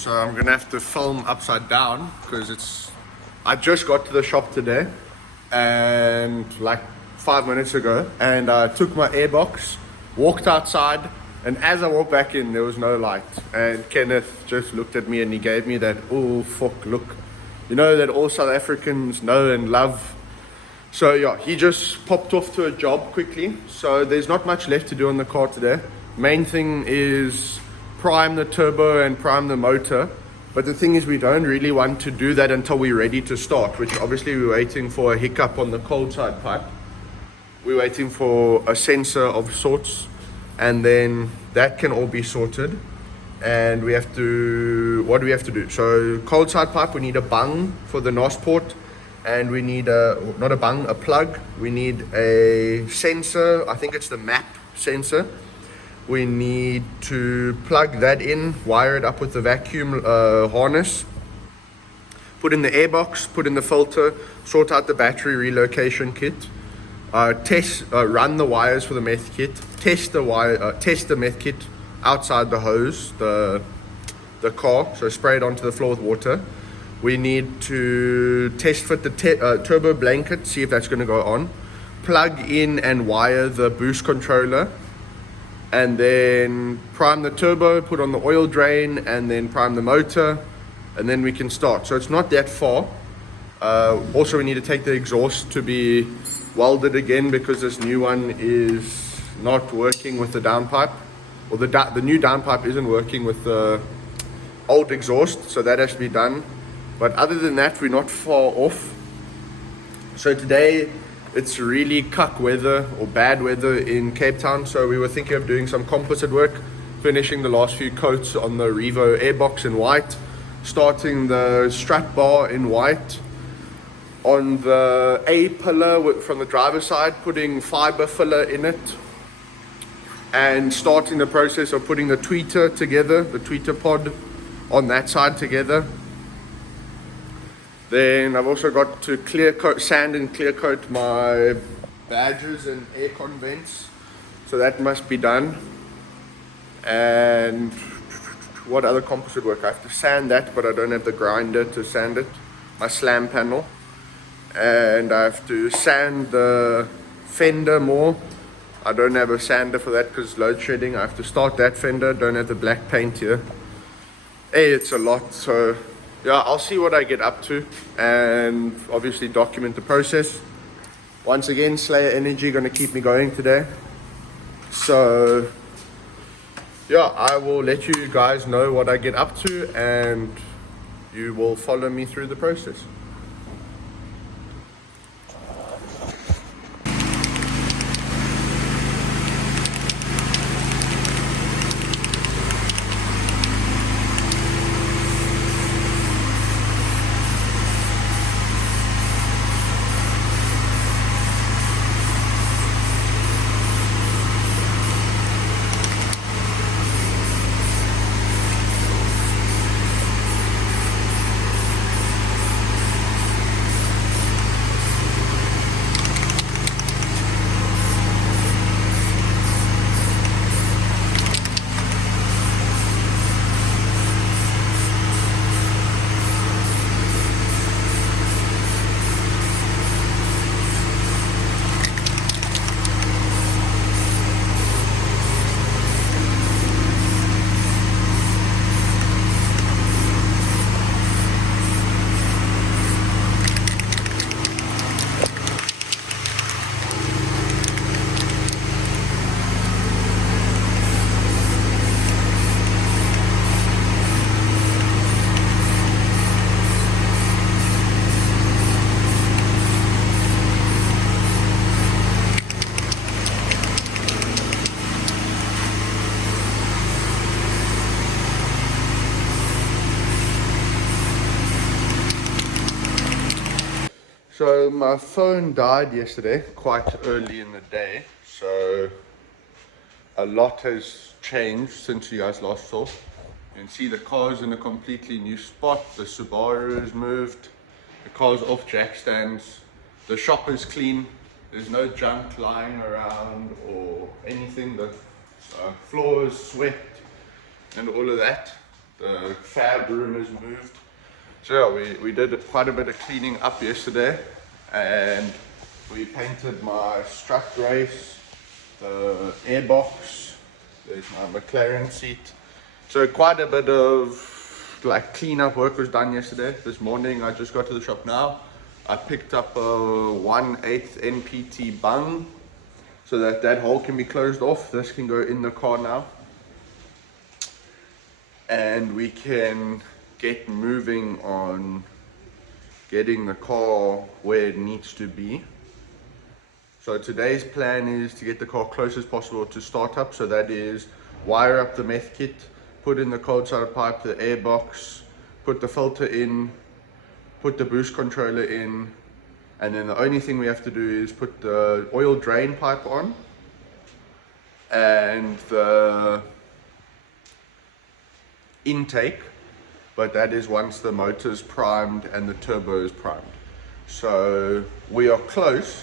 So I'm gonna have to film upside down because I just got to the shop today and like 5 minutes ago, and I took my airbox, walked outside, and as I walked back in there was no light, and Kenneth just looked at me and he gave me that "oh fuck look," you know, that all South Africans know and love. So yeah, he just popped off to a job quickly, so there's not much left to do on the car today. Main thing is prime the turbo and prime the motor, but the thing is we don't really want to do that until we're ready to start, which obviously we're waiting for a hiccup on the cold side pipe. We're waiting for a sensor of sorts, and then that can all be sorted, and we have to, what do we have to do? So cold side pipe, we need a bung for the NOS port, and we need not a bung, a plug. We need a sensor, I think it's the map sensor. We need to plug that in, wire it up with the vacuum harness, put in the airbox, put in the filter, sort out the battery relocation kit, run the wires for the meth kit, test the meth kit outside the hose, the car, so spray it onto the floor with water. We need to test fit the turbo blanket, see if that's going to go on, plug in and wire the boost controller, and then prime the turbo, put on the oil drain, and then prime the motor, and then we can start. So it's not that far. Also, we need to take the exhaust to be welded again because this new one is not working with the downpipe, or the new downpipe isn't working with the old exhaust, so that has to be done. But other than that, we're not far off. So today it's really cuck weather or bad weather in Cape Town, so we were thinking of doing some composite work, finishing the last few coats on the Revo airbox in white, starting the strut bar in white, on the A pillar from the driver's side, putting fiber filler in it, and starting the process of putting the tweeter together, the tweeter pod on that side together. Then I've also got to sand and clear coat my badges and aircon vents, so that must be done. And what other composite work? I have to sand that, but I don't have the grinder to sand it. My slam panel, and I have to sand the fender more. I don't have a sander for that because load shedding. I have to start that fender. Don't have the black paint here. Hey, it's a lot. So yeah, I'll see what I get up to and obviously document the process. Once again, Slayer Energy going to keep me going today. So yeah, I will let you guys know what I get up to and you will follow me through the process. So my phone died yesterday, quite early in the day, so a lot has changed since you guys last saw. You can see the car's in a completely new spot, the Subaru is moved, the car's off jack stands, the shop is clean, there's no junk lying around or anything, the floor is swept and all of that. The fab room is moved. So yeah, we did quite a bit of cleaning up yesterday, and we painted my strut brace, the airbox, there's my McLaren seat. So quite a bit of like cleanup work was done yesterday. This morning I just got to the shop now. I picked up a 1/8 NPT bung so that that hole can be closed off. This can go in the car now. And we can get moving on getting the car where it needs to be. So today's plan is to get the car close as possible to startup. So that is wire up the meth kit, put in the cold side pipe, the airbox, put the filter in, put the boost controller in, and then the only thing we have to do is put the oil drain pipe on and the intake, but that is once the motor's primed and the turbo is primed. So we are close,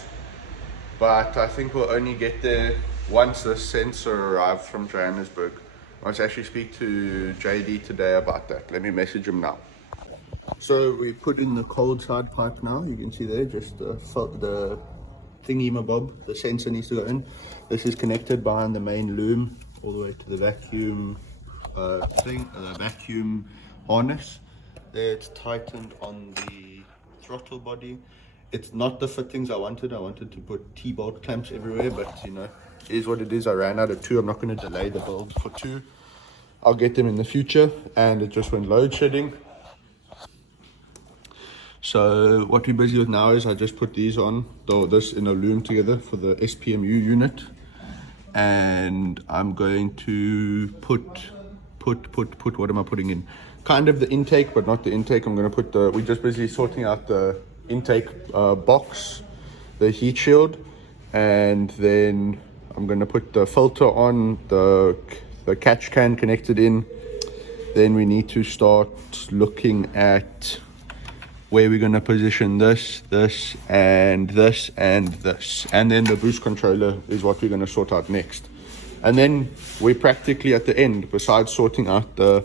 but I think we'll only get there once the sensor arrives from Johannesburg. I must actually speak to JD today about that. Let me message him now. So we put in the cold side pipe now. You can see there just the thingy-mabob, the sensor needs to go in. This is connected behind the main loom all the way to the vacuum the vacuum harness. There it's tightened on the throttle body. It's not the fittings I wanted. I wanted to put T-bolt clamps everywhere, but you know, it is what it is. I ran out of 2. I'm not going to delay the build for 2. I'll get them in the future. And it just went load shedding. So what we're busy with now is I just put these on, this in a loom together for the SPMU unit. And I'm going to put, what am I putting in? Kind of the intake, but not the intake. I'm going to put we're just busy sorting out the intake box, the heat shield, and then I'm going to put the filter on, the catch can connected in. Then we need to start looking at where we're going to position this, and this, and this. And then the boost controller is what we're going to sort out next. And then we're practically at the end, besides sorting out the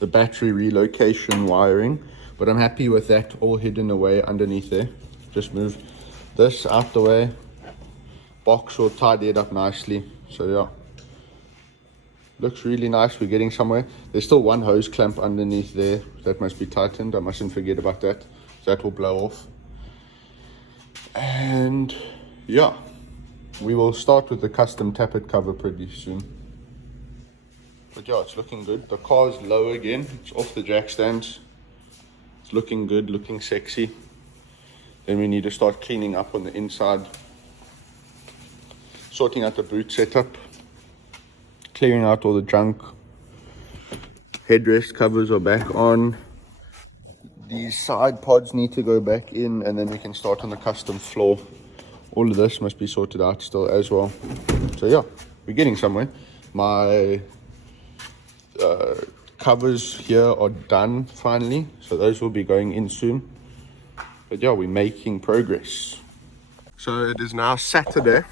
battery relocation wiring. But I'm happy with that all hidden away underneath there. Just move this out the way. Box will tidy it up nicely. So yeah, looks really nice. We're getting somewhere. There's still one hose clamp underneath there that must be tightened. I mustn't forget about that. So that will blow off. And yeah, we will start with the custom tappet cover pretty soon. But yeah, it's looking good. The car's low again. It's off the jack stands. It's looking good, looking sexy. Then we need to start cleaning up on the inside. Sorting out the boot setup. Clearing out all the junk. Headrest covers are back on. These side pods need to go back in, and then we can start on the custom floor. All of this must be sorted out still as well. So yeah, we're getting somewhere. My covers here are done finally, so those will be going in soon. But yeah, we're making progress. So it is now Saturday.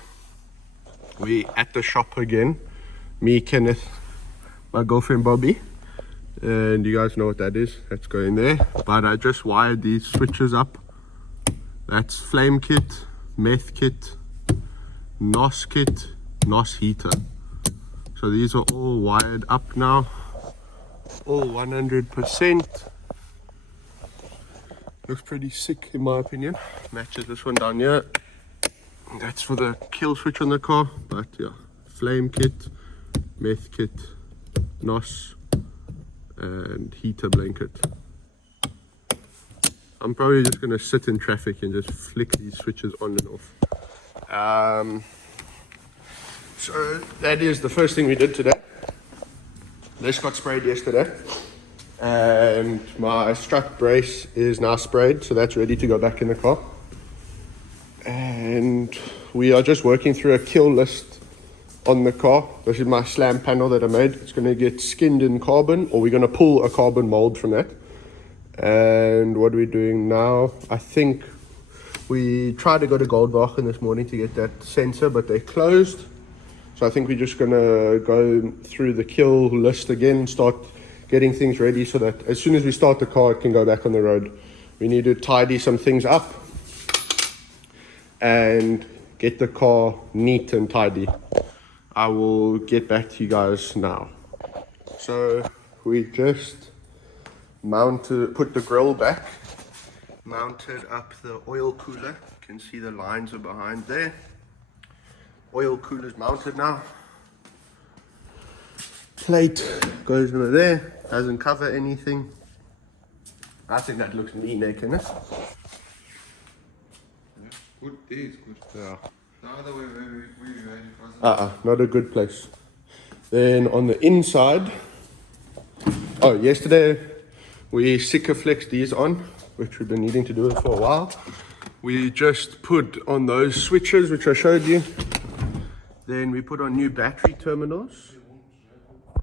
We're at the shop again. Me, Kenneth, my girlfriend Bobby, and you guys know what that is. That's going there. But I just wired these switches up. That's flame kit, meth kit, NOS kit, NOS heater. So these are all wired up now, all 100%. Looks pretty sick in my opinion. Matches this one down here. That's for the kill switch on the car, but yeah, flame kit, meth kit, NOS, and heater blanket. I'm probably just going to sit in traffic and just flick these switches on and off. So that is the first thing we did today. This got sprayed yesterday, and my strut brace is now sprayed, so that's ready to go back in the car. And we are just working through a kill list on the car. This is my slam panel that I made. It's going to get skinned in carbon, or we're going to pull a carbon mold from that. And what are we doing now? I think we tried to go to Goldwagen this morning to get that sensor, but they're closed. So I think we're just gonna go through the kill list again, start getting things ready so that as soon as we start the car, it can go back on the road. We need to tidy some things up and get the car neat and tidy. I will get back to you guys now. So we just put the grill back, mounted up the oil cooler. You can see the lines are behind there. Oil cooler's mounted now. Plate goes over there, doesn't cover anything. I think that looks mean, can it? Good, there is good. Yeah. The other way, it wasn't. Not a good place. Then on the inside, yesterday we Sikaflex these on, which we've been needing to do it for a while. We just put on those switches, which I showed you. Then we put on new battery terminals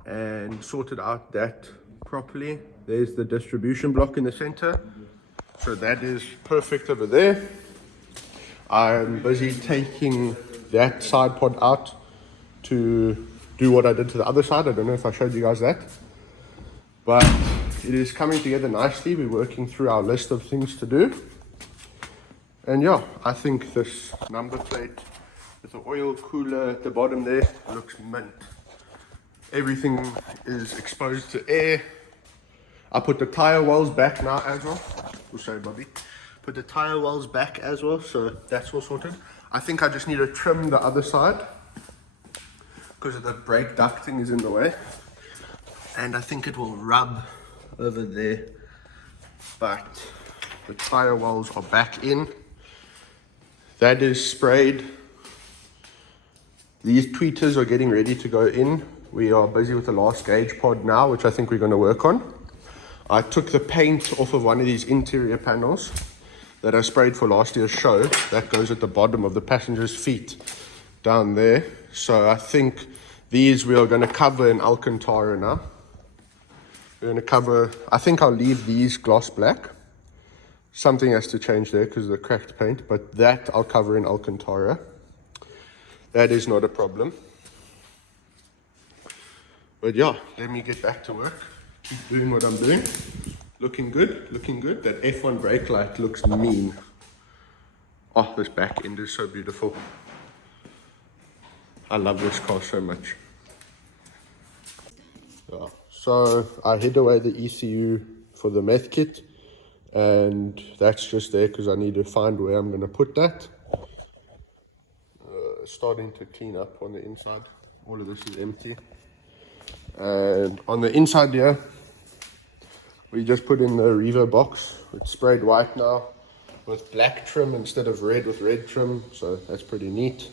and sorted out that properly. There's the distribution block in the center. So that is perfect over there. I'm busy taking that side pod out to do what I did to the other side. I don't know if I showed you guys that. But it is coming together nicely. We're working through our list of things to do. And yeah, I think this number plate with the oil cooler at the bottom there looks mint. Everything is exposed to air. I put the tire wells back now as well. Oh, sorry, Bobby. Put the tire wells back as well, so that's all sorted. I think I just need to trim the other side because the brake ducting is in the way. And I think it will rub over there. But the tire wells are back in. That is sprayed. These tweeters are getting ready to go in. We are busy with the last gauge pod now, which I think we're going to work on. I took the paint off of one of these interior panels that I sprayed for last year's show. That goes at the bottom of the passenger's feet down there. So I think these we are going to cover in Alcantara now. We're going to cover, I think I'll leave these gloss black. Something has to change there because of the cracked paint, but that I'll cover in Alcantara. That is not a problem. But yeah, let me get back to work. Keep doing what I'm doing. Looking good, looking good. That F1 brake light looks mean. Oh, this back end is so beautiful. I love this car so much. Yeah. So I hid away the ECU for the meth kit, and that's just there because I need to find where I'm going to put that. Starting to clean up on the inside. All of this is empty. And on the inside here, we just put in the Revo box. It's sprayed white now with black trim instead of red with red trim, so that's pretty neat.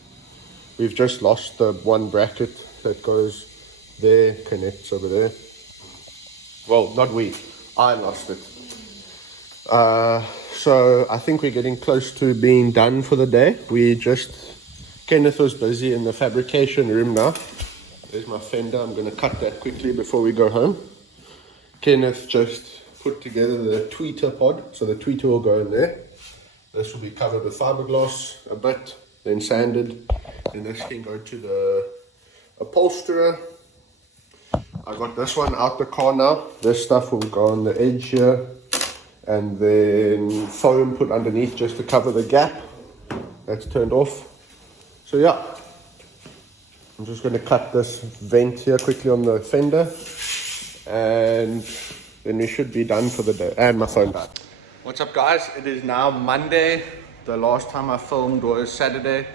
We've just lost the one bracket that goes there, connects over there. Well, not we, I lost it. So I think we're getting close to being done for the day. Kenneth was busy in the fabrication room now. There's my fender. I'm going to cut that quickly before we go home. Kenneth just put together the tweeter pod, so the tweeter will go in there. This will be covered with fiberglass a bit, then sanded. Then this can go to the upholsterer. I got this one out the car now. This stuff will go on the edge here, and then foam put underneath just to cover the gap. That's turned off. So yeah, I'm just going to cut this vent here quickly on the fender, and then we should be done for the day. And my phone died. What's up, guys? It is now Monday. The last time I filmed was Saturday.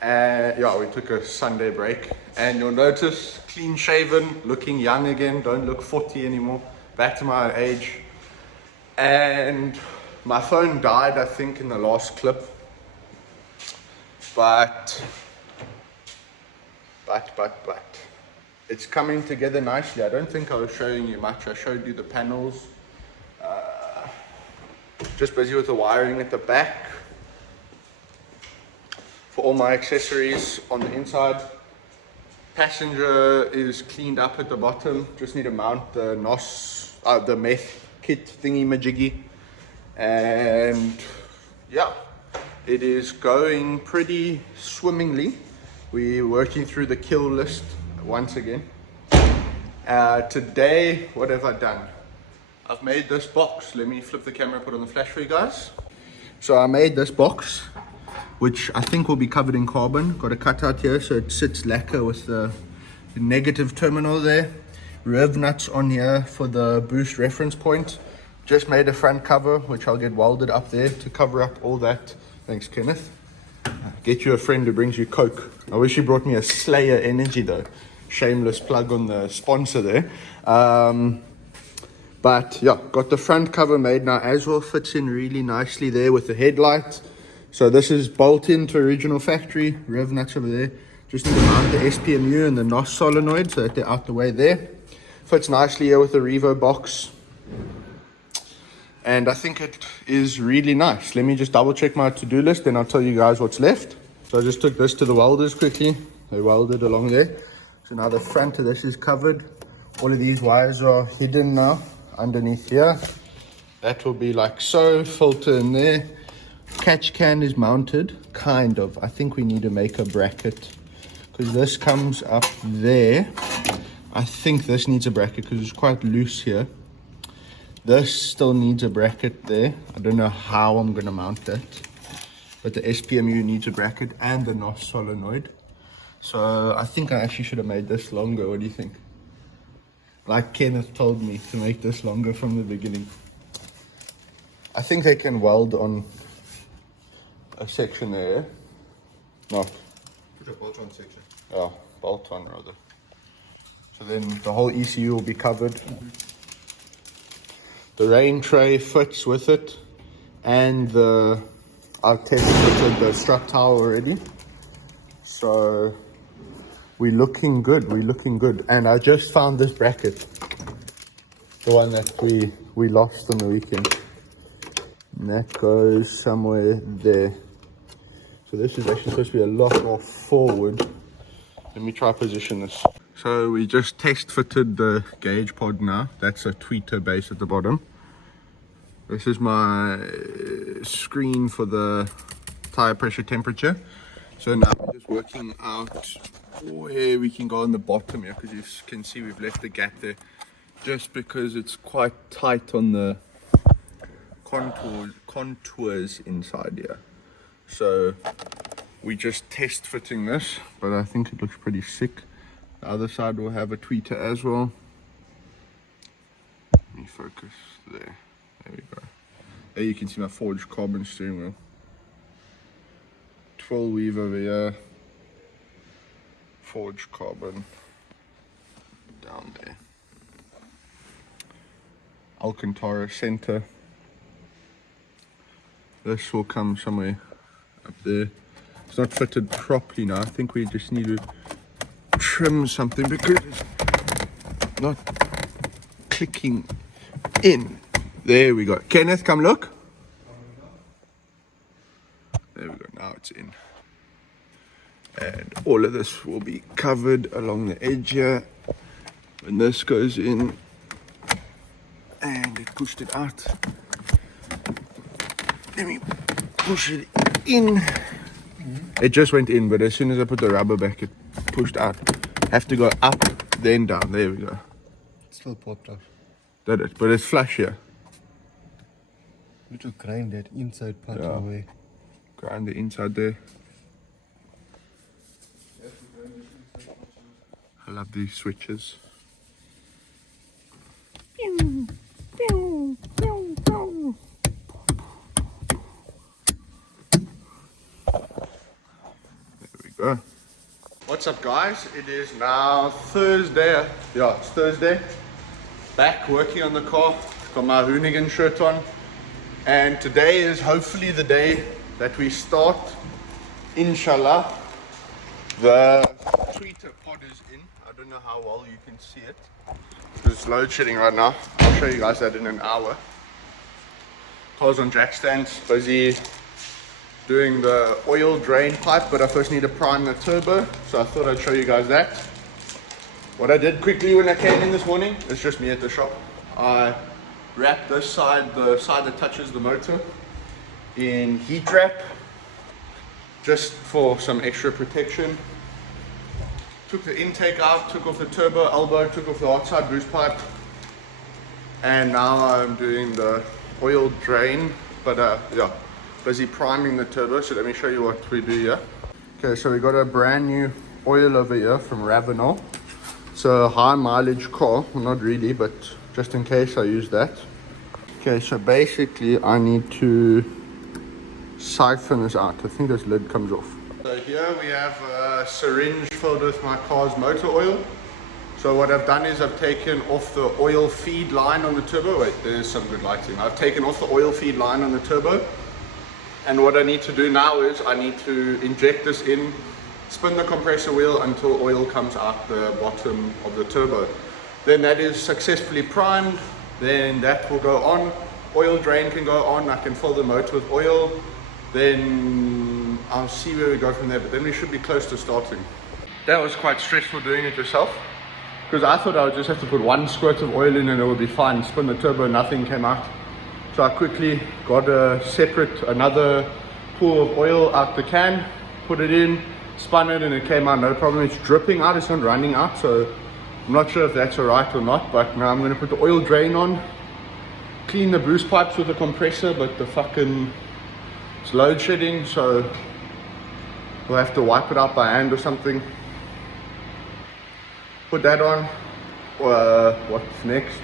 Yeah, we took a Sunday break, and you'll notice clean shaven, looking young again. Don't look 40 anymore. Back to my age. And my phone died, I think, in the last clip. But it's coming together nicely. I don't think I was showing you much. I showed you the panels. Just busy with the wiring at the back for all my accessories on the inside. Passenger is cleaned up at the bottom. Just need to mount the NOS, the meth kit thingy majiggy. And yeah, it is going pretty swimmingly. We're working through the kill list once again. Today, what have I done? I've made this box. Let me flip the camera, put on the flash for you guys. So I made this box, which I think will be covered in carbon. Got a cutout here so it sits lacquer with the negative terminal there. Rev nuts on here for the boost reference point. Just made a front cover, which I'll get welded up there to cover up all that. Thanks, Kenneth. Get you a friend who brings you Coke. I wish he brought me a Slayer Energy though. Shameless plug on the sponsor there. But yeah, got the front cover made now as well. Fits in really nicely there with the headlight. So this is bolt in to original factory. Rev nuts over there. Just need to mount the SPMU and the NOS solenoid so that they're out the way there. Fits nicely here with the Revo box. And I think it is really nice. Let me just double check my to-do list, then I'll tell you guys what's left. So I just took this to the welders quickly. They welded along there. So now the front of this is covered. All of these wires are hidden now underneath here. That will be like so, filter in there. Catch can is mounted, kind of. I think we need to make a bracket because this comes up there. I think this needs a bracket because it's quite loose here. This still needs a bracket there. I don't know how I'm going to mount that. But the SPMU needs a bracket and the NOS solenoid. So I think I actually should have made this longer. What do you think? Like Kenneth told me to make this longer from the beginning. I think they can weld on a section there. Not. Put a bolt on section. Oh, bolt on rather. So then the whole ECU will be covered. The rain tray fits with it, and I've tested the strut tower already. So we're looking good. We're looking good. And I just found this bracket, the one that we lost on the weekend, and that goes somewhere there. So this is actually supposed to be a lot more forward. Let me try position this. So we just test fitted the gauge pod now. That's a tweeter base at the bottom. This is my screen for the tire pressure temperature. So now we're just working out where we can go on the bottom here, because you can see we've left a gap there just because it's quite tight on the contours inside here. So we just test fitting this, but I think it looks pretty sick. The other side will have a tweeter as well. Let me focus there. There we go. There you can see my forged carbon steering wheel. 12 weave over here. Forged carbon down there. Alcantara center. This will come somewhere up there. It's not fitted properly now. I think we just need to trim something because it's not clicking in. There we go. Kenneth, come look. There we go. Now it's in. And all of this will be covered along the edge here. When this goes in, and it pushed it out. Let me push it in. It just went in, but as soon as I put the rubber back, it pushed out. Have to go up, then down. There we go. It's still popped off. Did it? But it's flush here. We need to grind that inside part away. Grind the inside there. I love these switches. Go. What's up, guys? It is now Thursday. Yeah, it's Thursday. Back working on the car. Got my Hoonigan shirt on. And today is hopefully the day that we start, inshallah. The tweeter pod is in. I don't know how well you can see it. It's load shedding right now. I'll show you guys that in an hour. Car's on jack stands, busy doing the oil drain pipe, but I first need to prime the turbo, so I thought I'd show you guys that. What I did quickly when I came in this morning, it's just me at the shop. I wrapped this side, the side that touches the motor, in heat wrap, just for some extra protection. took the intake out, took off the turbo elbow, took off the hot side boost pipe, and now I'm doing the oil drain, but yeah, busy priming the turbo. So let me show you what we do here. Okay, so we got a brand new oil over here from Ravenel. It's a high mileage car, well, not really, but just in case I use that. Okay, so basically I need to siphon this out. I think this lid comes off. So here we have a syringe filled with my car's motor oil. So what I've done is I've taken off the oil feed line on the turbo. Wait, there's some good lighting. I've taken off the oil feed line on the turbo. And what I need to do now is I need to inject this in, spin the compressor wheel until oil comes out the bottom of the turbo. Then that is successfully primed. Then that will go on. Oil drain can go on. I can fill the motor with oil. Then I'll see where we go from there. But then we should be close to starting. That was quite stressful doing it yourself, because I thought I would just have to put one squirt of oil in and it would be fine. Spin the turbo, nothing came out. So I quickly got another pool of oil out the can, put it in, spun it, and it came out no problem. It's dripping out, it's not running out, so I'm not sure if that's alright or not. But now I'm going to put the oil drain on, clean the boost pipes with the compressor, but it's load shedding, so we'll have to wipe it out by hand or something. Put that on. What's next?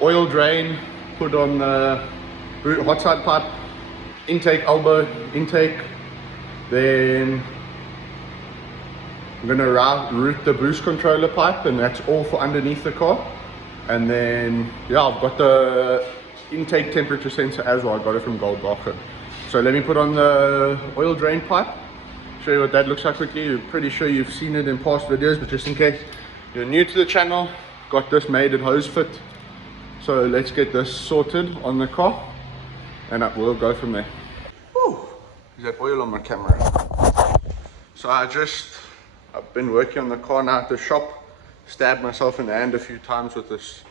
Oil drain, put on the hot side pipe, intake elbow, intake. Then I'm gonna route the boost controller pipe, and that's all for underneath the car. And then yeah, I've got the intake temperature sensor as well. I got it from Gold Barker. So let me put on the oil drain pipe, show you what that looks like quickly. You're pretty sure you've seen it in past videos, but just in case you're new to the channel, got this made at Hose Fit. So let's get this sorted on the car, and we'll go from there. Whew, is that oil on my camera? So I've been working on the car now at the shop, stabbed myself in the hand a few times with this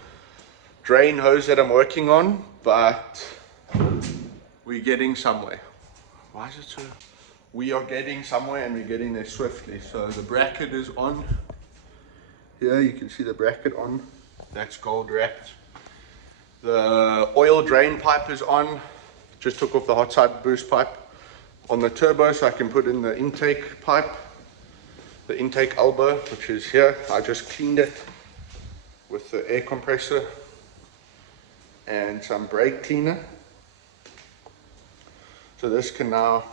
drain hose that I'm working on, but we're getting somewhere. Why is it so? We are getting somewhere, and we're getting there swiftly. So the bracket is on. Here you can see the bracket on. That's gold wrapped. The oil drain pipe is on. Just took off the hot side boost pipe on the turbo so I can put in the intake pipe, the intake elbow, which is here. I just cleaned it with the air compressor and some brake cleaner. So this can now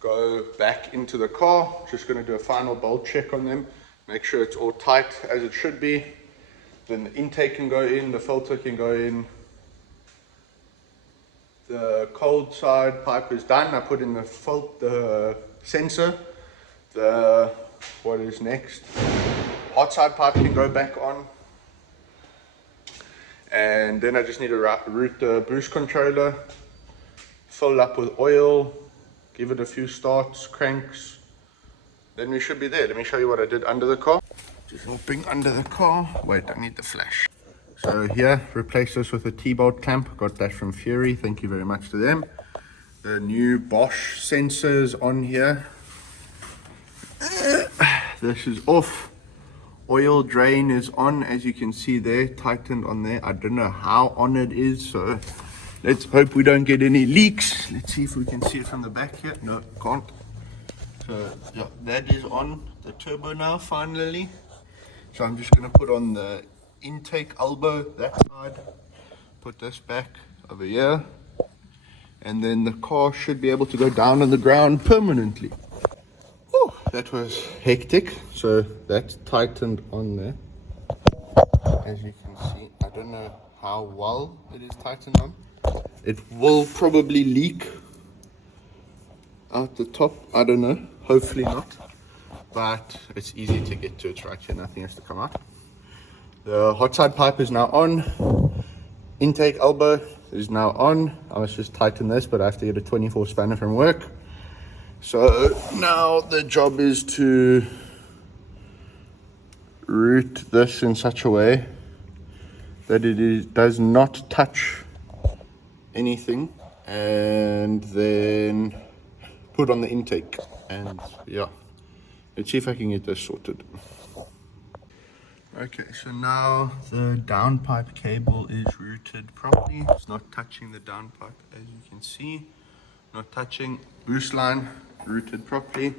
go back into the car. Just going to do a final bolt check on them, make sure it's all tight as it should be. Then the intake can go in, the filter can go in. The cold side pipe is done. I put in the sensor. What is next? Hot side pipe can go back on. And then I just need to route the boost controller, fill up with oil, give it a few starts, cranks. Then we should be there. Let me show you what I did under the car. Just hopping under the car. Wait, I need the flash. So here, replace this with a T-bolt clamp. Got that from Fury. Thank you very much to them. The new Bosch sensors on here. This is off. Oil drain is on, as you can see there, tightened on there. I don't know how on it is, so let's hope we don't get any leaks. Let's see if we can see it from the back here. No, can't. So yeah, that is on the turbo now, finally. So I'm just going to put on the intake elbow, that side, put this back over here, and then the car should be able to go down on the ground permanently. Whew, that was hectic. So that's tightened on there, as you can see. I don't know how well it is tightened on. It will probably leak out the top, I don't know, hopefully not, but it's easy to get to. It's right here, nothing has to come out. The hot side pipe is now on. Intake elbow is now on. I was just tighten this, but I have to get a 24 spanner from work. So now the job is to route this in such a way that does not touch anything, and then put on the intake. And yeah, let's see if I can get this sorted. Okay, so now the downpipe cable is routed properly. It's not touching the downpipe, as you can see. Not touching. Boost line routed properly.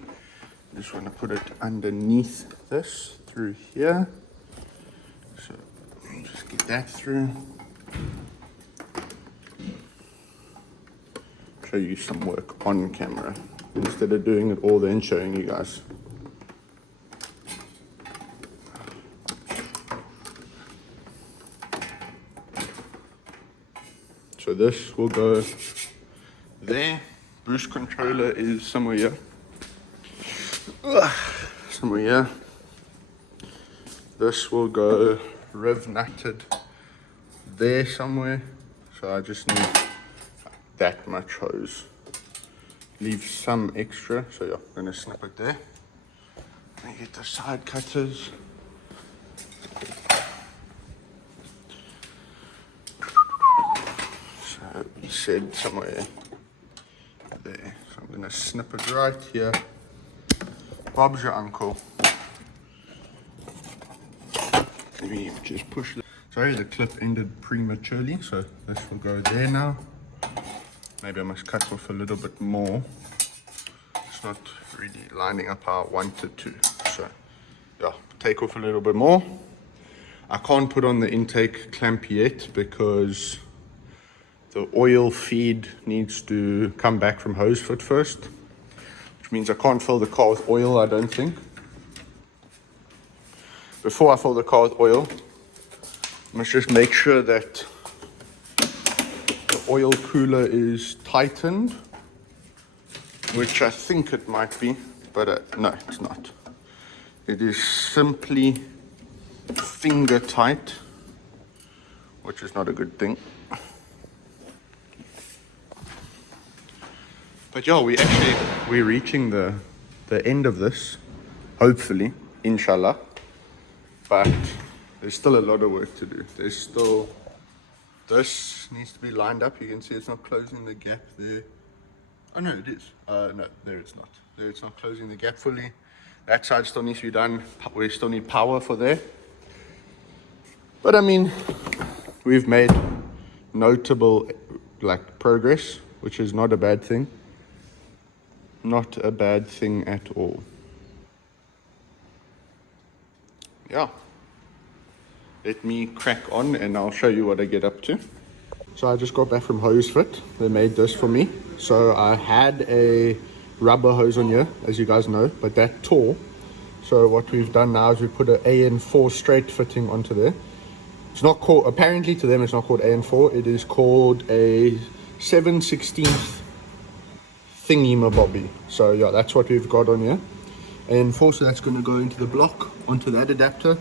Just want to put it underneath this through here. So just get that through. Show you some work on camera instead of doing it all then showing you guys. So this will go there. Boost controller is somewhere here. Somewhere here. This will go riv nutted there somewhere. So I just need that much hose. Leave some extra. So yeah, I'm gonna snip it there. And get the side cutters. So he said somewhere there. So I'm gonna snip it right here. Bob's your uncle. Maybe just push it. Sorry, the clip ended prematurely, so this will go there now. Maybe I must cut off a little bit more. It's not really lining up how I wanted to. So yeah, take off a little bit more. I can't put on the intake clamp yet because the oil feed needs to come back from hose foot first, which means I can't fill the car with oil, I don't think. Before I fill the car with oil, I must just make sure that the oil cooler is tightened, which I think it might be, but no, it's not. It is simply finger tight, which is not a good thing. But yeah, we're reaching the end of this, hopefully, inshallah. But there's still a lot of work to do. There's still, this needs to be lined up. You can see it's not closing the gap there. Oh no, it is. No, there it's not. There it's not closing the gap fully. That side still needs to be done. We still need power for there. But I mean, we've made notable progress, which is not a bad thing. Not a bad thing at all. Yeah. Let me crack on and I'll show you what I get up to. So I just got back from Hose Fit. They made this for me. So I had a rubber hose on here, as you guys know, but that tore. So what we've done now is we put an AN4 straight fitting onto there. It's not called, apparently to them it's not called AN4, it is called a 7/16 thingy-mabobby. So yeah, that's what we've got on here. And so that's going to go into the block, onto that adapter.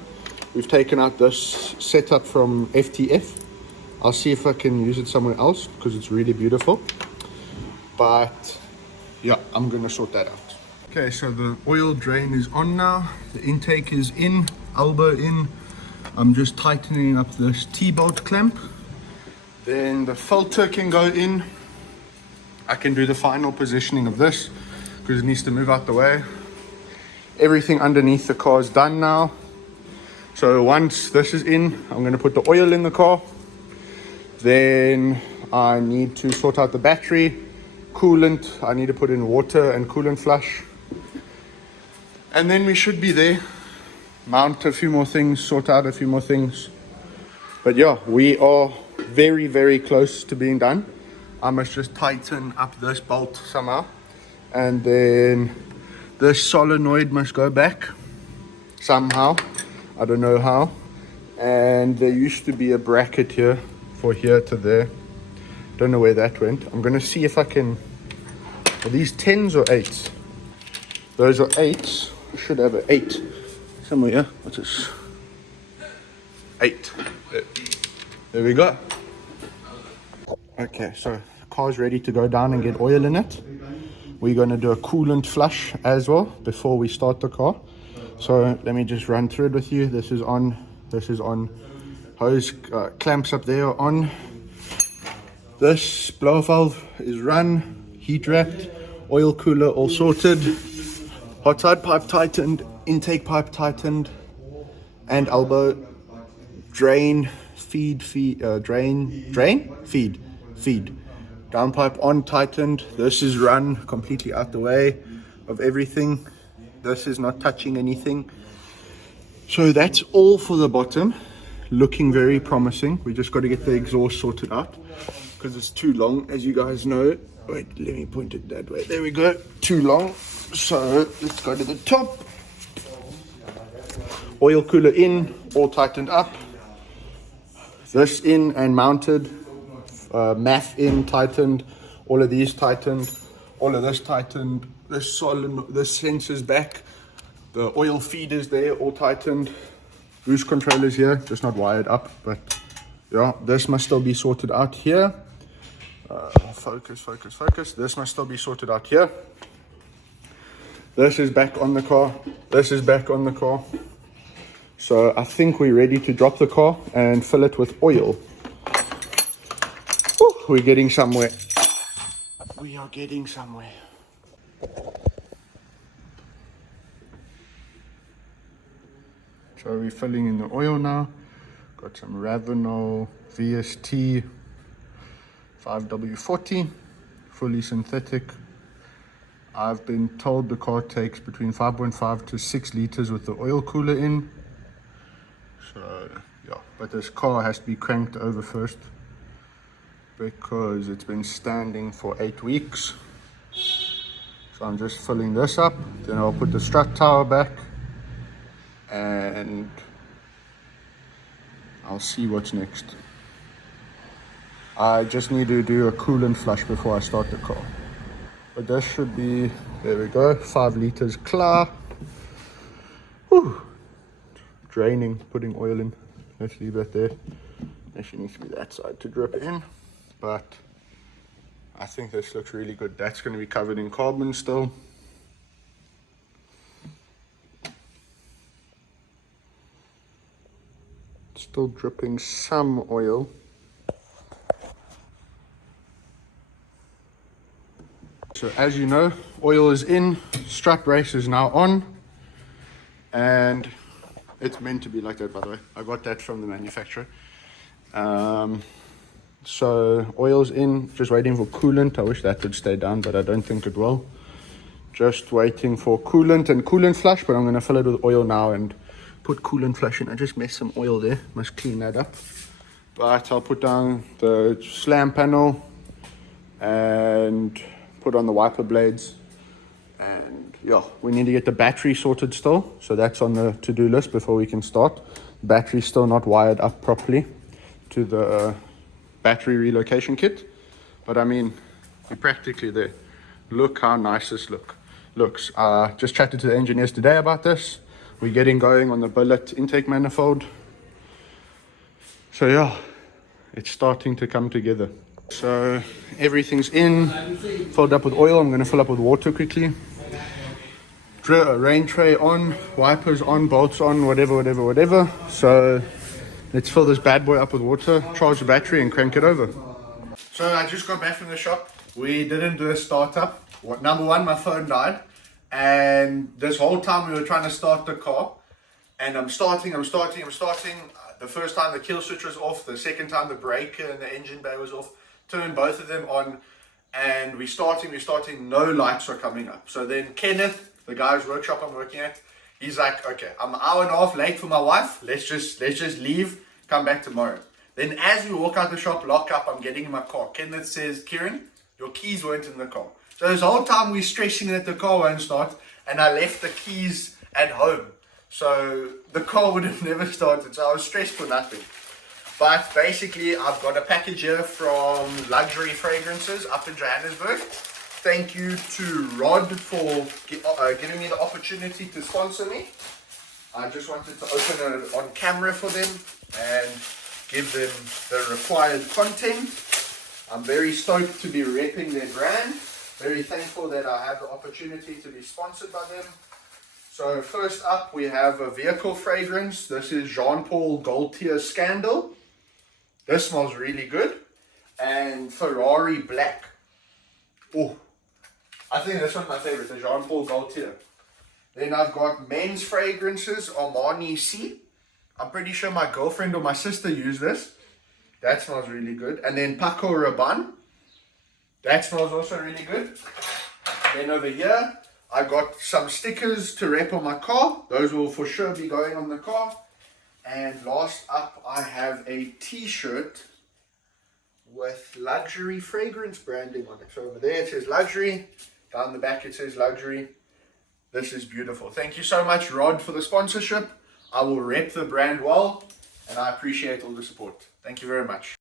We've taken out this setup from FTF. I'll see if I can use it somewhere else because it's really beautiful. But yeah, I'm going to sort that out. Okay, so the oil drain is on now. The intake is in, elbow in. I'm just tightening up this T-bolt clamp. Then the filter can go in. I can do the final positioning of this because it needs to move out the way. Everything underneath the car is done now. So once this is in, I'm going to put the oil in the car. Then I need to sort out the battery, coolant. I need to put in water and coolant flush. And then we should be there. Mount a few more things, sort out a few more things. But yeah, we are very, very close to being done. I must just tighten up this bolt somehow. And then this solenoid must go back somehow. I don't know how. And there used to be a bracket here for here to there. Don't know where that went. I'm going to see if I can... Are these 10s or 8s? Those are 8s. I should have an 8 somewhere here. What's this? 8. There we go. Okay, so the car's ready to go down and get oil in it. We're going to do a coolant flush as well before we start the car. So let me just run through it with you. This is on. This is on. Hose clamps up there are on. This blower valve is run, heat wrapped. Oil cooler all sorted. Hot side pipe tightened. Intake pipe tightened. And elbow. Drain. Feed. Downpipe on, tightened. This is run completely out the way of everything. This is not touching anything. So that's all for the bottom. Looking very promising. We just got to get the exhaust sorted out because it's too long, as you guys know. Wait, let me point it that way. There we go. Too long. So let's go to the top. Oil cooler in, all tightened up. This in and mounted. MAF in, tightened. All of these tightened. All of this tightened. This sensor's back. The oil feeders there, all tightened. Boost controllers here, just not wired up, but yeah, this must still be sorted out here. Focus. This must still be sorted out here. This is back on the car. This is back on the car. So I think we're ready to drop the car and fill it with oil. Whew, we're getting somewhere. We are getting somewhere. So we're filling in the oil now. Got some Ravenol VST 5W40, fully synthetic. I've been told the car takes between 5.5 to 6 liters with the oil cooler in. So yeah, but this car has to be cranked over first because it's been standing for 8 weeks. So I'm just filling this up. Then I'll put the strut tower back. And I'll see what's next. I just need to do a coolant flush before I start the car. But this should be, there we go, 5 liters klar. Whew. Draining, putting oil in. Let's leave that there. Actually needs to be that side to drip in. But I think this looks really good. That's going to be covered in carbon still. Still dripping some oil. So as you know, oil is in, strut brace is now on, and it's meant to be like that, by the way. I got that from the manufacturer. So oil's in, just waiting for coolant. I wish that would stay down, but I don't think it will. Just waiting for coolant and coolant flush, but I'm going to fill it with oil now and put coolant flush in. I just messed some oil there, must clean that up. But I'll put down the slam panel and put on the wiper blades. And yeah, we need to get the battery sorted still. So that's on the to-do list before we can start. The battery's still not wired up properly to the battery relocation kit. But I mean, we're practically there. Look how nice this looks. Just chatted to the engineers today about this. We're getting going on the billet intake manifold. So yeah, it's starting to come together. So everything's in, filled up with oil. I'm going to fill up with water quickly. Rain tray on, wipers on, bolts on, whatever. So let's fill this bad boy up with water, charge the battery and crank it over. So I just got back from the shop. We didn't do a startup. Number one, my phone died. And this whole time we were trying to start the car, and I'm starting. The first time the kill switch was off, the second time the breaker and the engine bay was off. Turned both of them on, and we're starting. No lights are coming up. So then Kenneth, the guy's workshop I'm working at, he's like, okay, I'm an hour and a half late for my wife. Let's just leave, come back tomorrow. Then as we walk out the shop, lock up, I'm getting in my car. Kenneth says, Kieran, your keys weren't in the car. So this whole time we're stressing that the car won't start, and I left the keys at home. So the car would have never started. So I was stressed for nothing. But basically, I've got a package here from Luxury Fragrances up in Johannesburg. Thank you to Rod for giving me the opportunity to sponsor me. I just wanted to open it on camera for them and give them the required content. I'm very stoked to be repping their brand. Very thankful that I have the opportunity to be sponsored by them. So first up, we have a vehicle fragrance. This is Jean Paul Gold Tier Scandal. This smells really good. And Ferrari Black. Oh, I think this one's my favorite, the Jean Paul Gaultier. Then I've got men's fragrances, Armani C. I'm pretty sure my girlfriend or my sister used this. That smells really good. And then Paco Rabanne. That smells also really good. Then over here, I got some stickers to wrap on my car. Those will for sure be going on the car. And last up, I have a t-shirt with luxury fragrance branding on it. So over there it says luxury. Down the back it says luxury. This is beautiful. Thank you so much, Rod, for the sponsorship. I will rep the brand well, and I appreciate all the support. Thank you very much.